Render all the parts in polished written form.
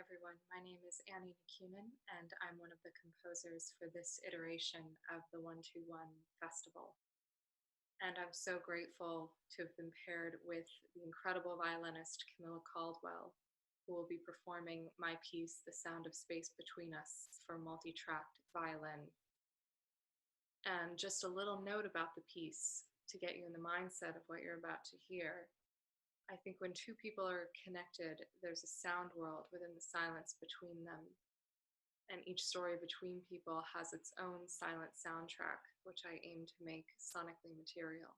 everyone. My name is Annie Nikunen, and I'm one of the composers for this iteration of the 121 Festival. And I'm so grateful to have been paired with the incredible violinist Camilla Caldwell, who will be performing my piece, The Sound of Space Between Us, for multi-tracked violin. And just a little note about the piece to get you in the mindset of what you're about to hear. I think when two people are connected, there's a sound world within the silence between them. And each story between people has its own silent soundtrack, which I aim to make sonically material.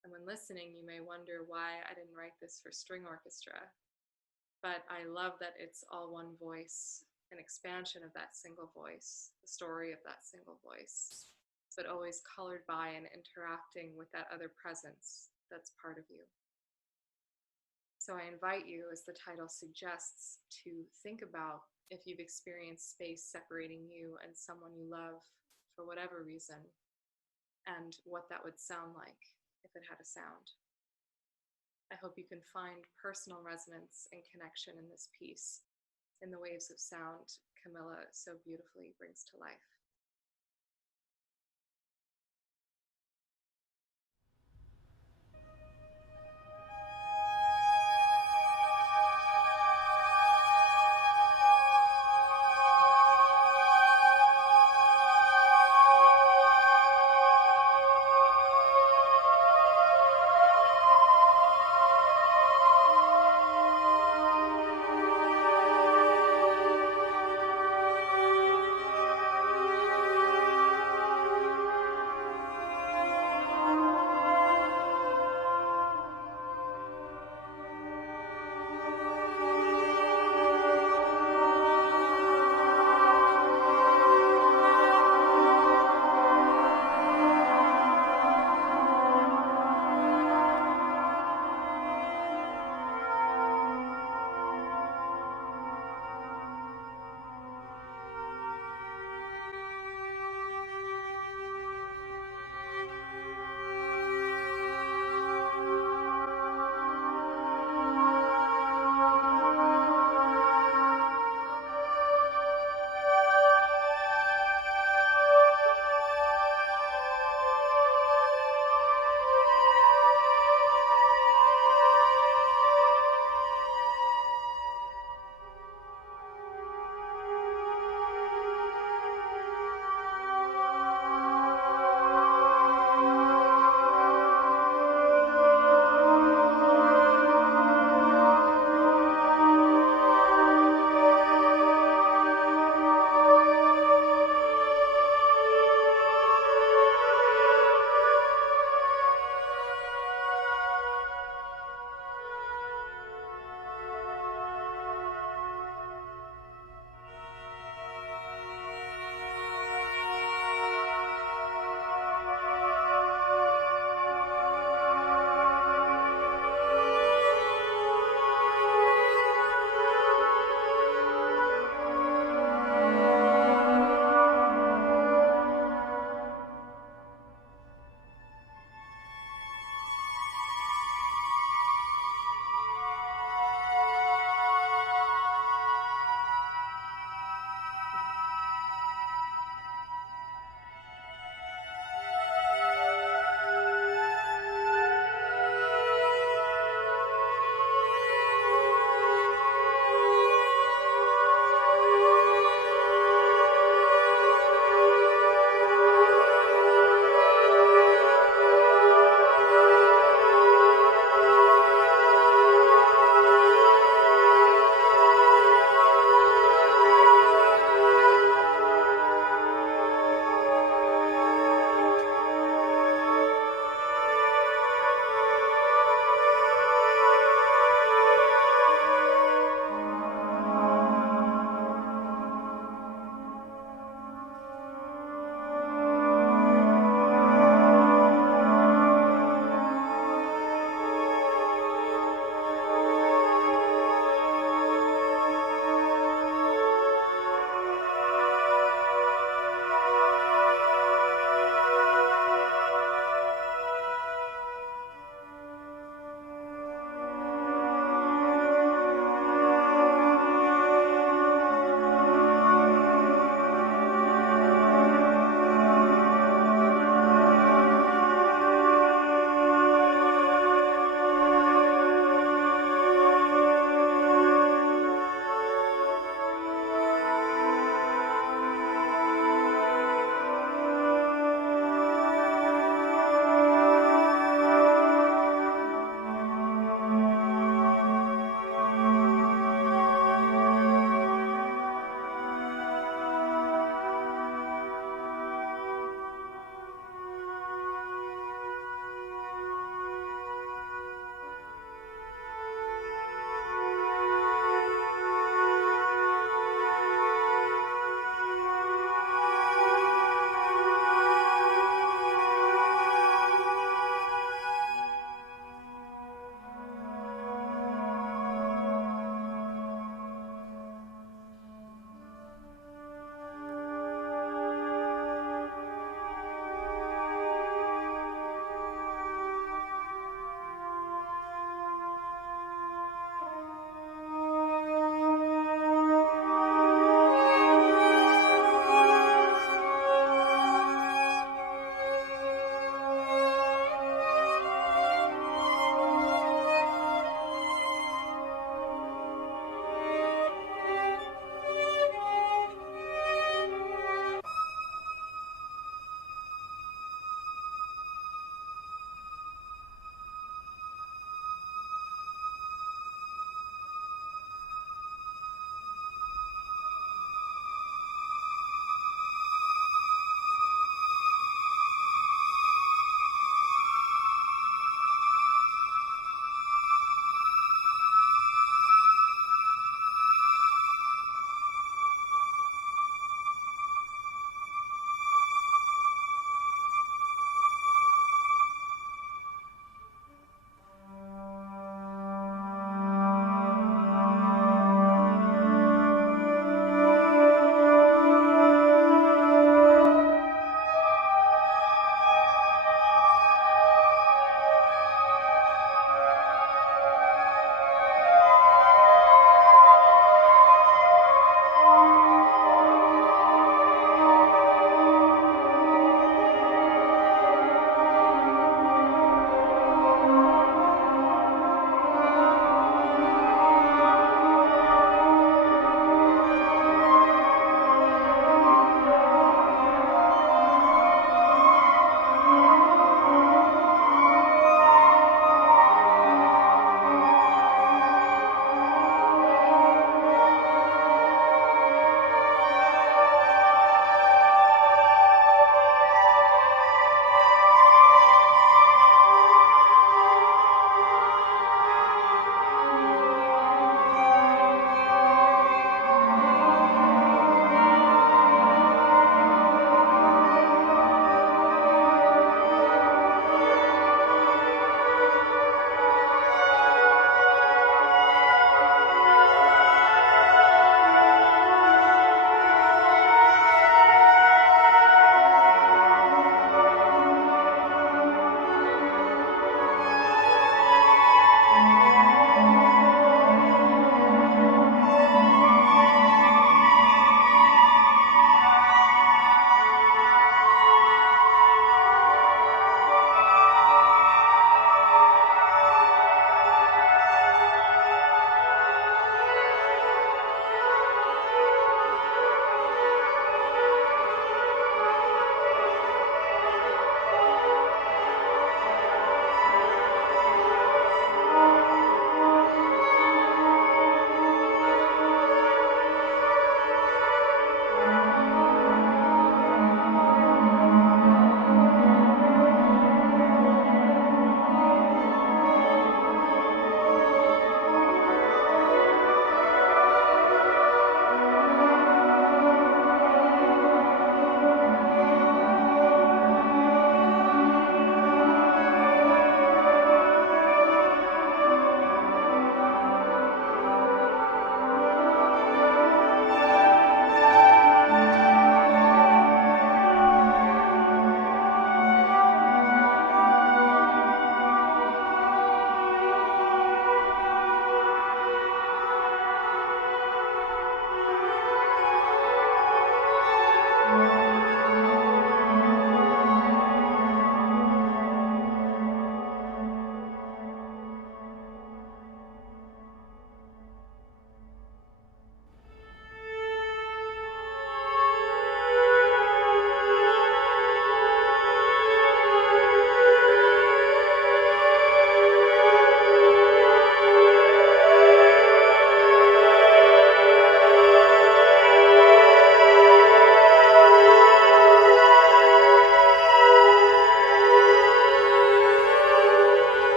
And when listening, you may wonder why I didn't write this for string orchestra. But I love that it's all one voice, an expansion of that single voice, the story of that single voice, but always colored by and interacting with that other presence that's part of you. So I invite you, as the title suggests, to think about if you've experienced space separating you and someone you love for whatever reason, and what that would sound like if it had a sound. I hope you can find personal resonance and connection in this piece, in the waves of sound Camilla so beautifully brings to life.